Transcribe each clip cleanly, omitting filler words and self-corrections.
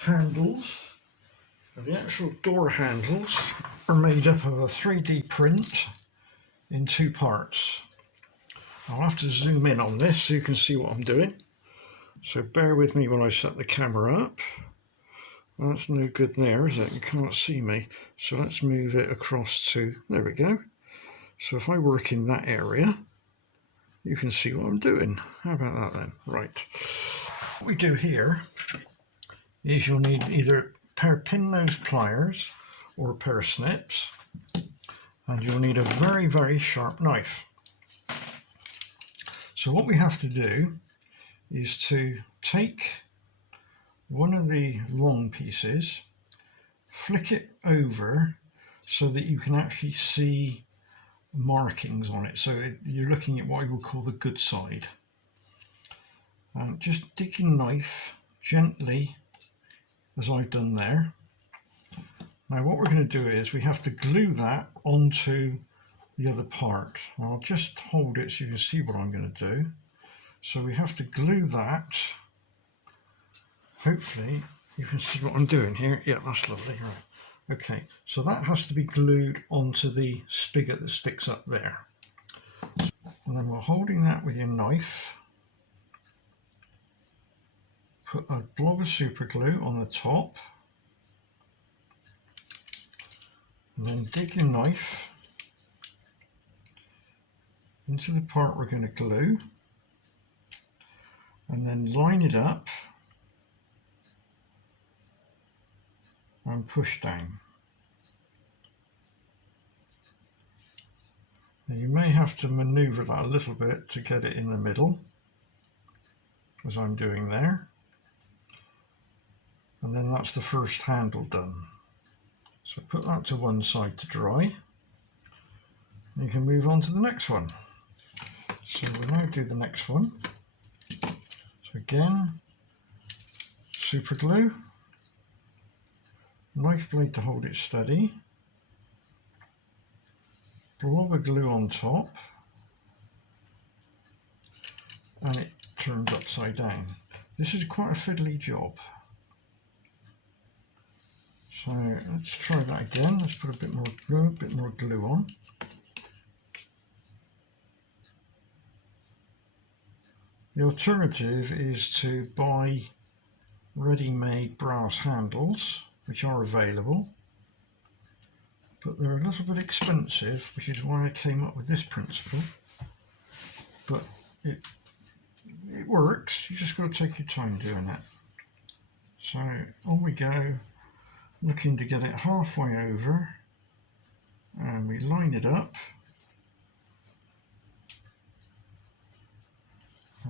handles, the actual door handles, are made up of a 3D print in two parts. I'll have to zoom in on this so you can see what I'm doing. So bear with me when I set the camera up. That's no good there, is it? You can't see me. So let's move it across to, there we go. So if I work in that area, you can see what I'm doing. How about that then? Right. What we do here is you'll need either a pair of pin nose pliers or a pair of snips, and you'll need a very, very sharp knife. So what we have to do is to take one of the long pieces, flick it over so that you can actually see markings on it. So you're looking at what I would call the good side. And just dig your knife gently, as I've done there. Now what we're going to do is we have to glue that onto the other part. I'll just hold it so you can see what I'm going to do. So we have to glue that. Hopefully you can see what I'm doing here. Yeah, that's lovely. Right. Okay, so that has to be glued onto the spigot that sticks up there. And then we're holding that with your knife. Put a blob of super glue on the top. And then dig your knife into the part we're going to glue. And then line it up and push down. Now you may have to maneuver that a little bit to get it in the middle, as I'm doing there. And then that's the first handle done. So put that to one side to dry. You can move on to the next one. So we'll now do the next one. So again, super glue, knife blade to hold it steady, blob of glue on top, and it turns upside down. This is quite a fiddly job. So let's try that again. Let's put a bit more glue on. The alternative is to buy ready-made brass handles, which are available, but they're a little bit expensive, which is why I came up with this principle. But it works. You just got to take your time doing it. So on we go, looking to get it halfway over, and we line it up.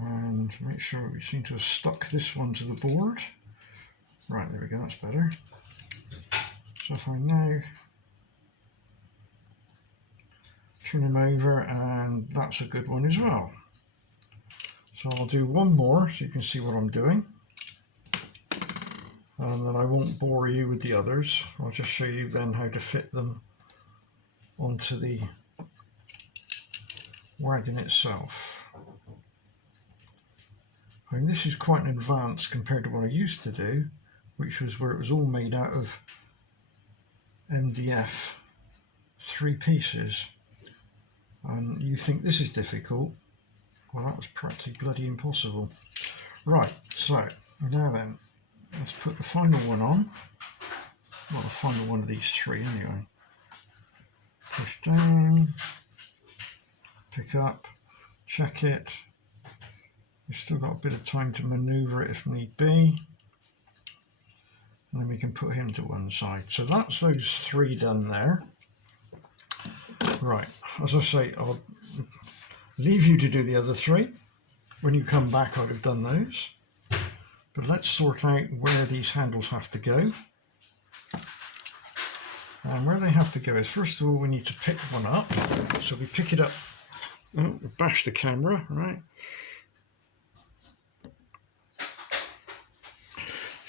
And make sure we seem to have stuck this one to the board. Right, there we go, that's better. So if I now turn him over, and that's a good one as well. So I'll do one more so you can see what I'm doing. And then I won't bore you with the others. I'll just show you then how to fit them onto the wagon itself. I mean, this is quite an advance compared to what I used to do, which was where it was all made out of MDF, 3 pieces. And you think this is difficult? Well, that was practically bloody impossible. Right, so now then, let's put the final one on. Well, the final one of these 3 anyway. Push down, pick up, check it. We've still got a bit of time to manoeuvre it if need be. And then we can put him to one side. So that's those 3 done there. Right, as I say, I'll leave you to do the other 3. When you come back, I'd have done those. But let's sort out where these handles have to go. And where they have to go is, first of all, we need to pick one up. So we pick it up, bash the camera, right?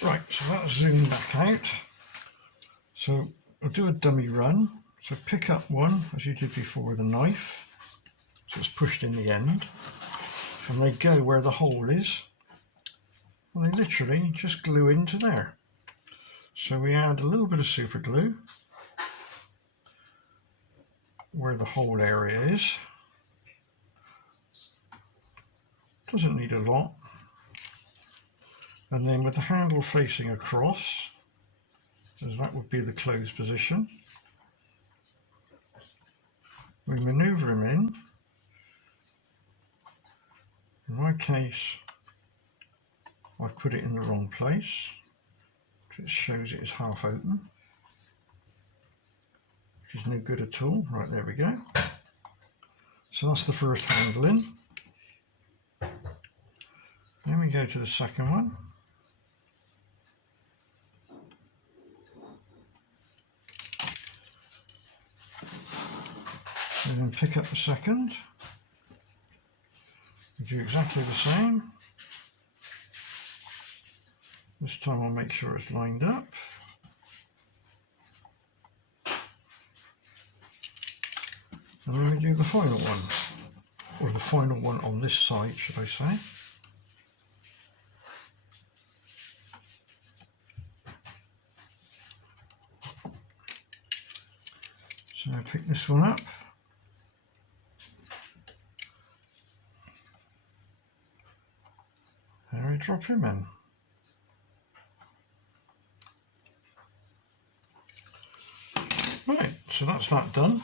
Right, so that's zoomed back out. So I'll do a dummy run. So pick up one, as you did before with a knife. So it's pushed in the end. And they go where the hole is. And they literally just glue into there. So we add a little bit of super glue where the hole area is. Doesn't need a lot. And then with the handle facing across, as that would be the closed position, we manoeuvre him in. In my case, I put it in the wrong place. It shows it is half open, which is no good at all. Right, there we go. So that's the first handle in. Then we go to the second one. And then pick up the second. We do exactly the same. This time I'll make sure it's lined up. And then we do the final one, or the final one on this side, should I say. So I pick this one up. And I drop him in. Right, so that's that done.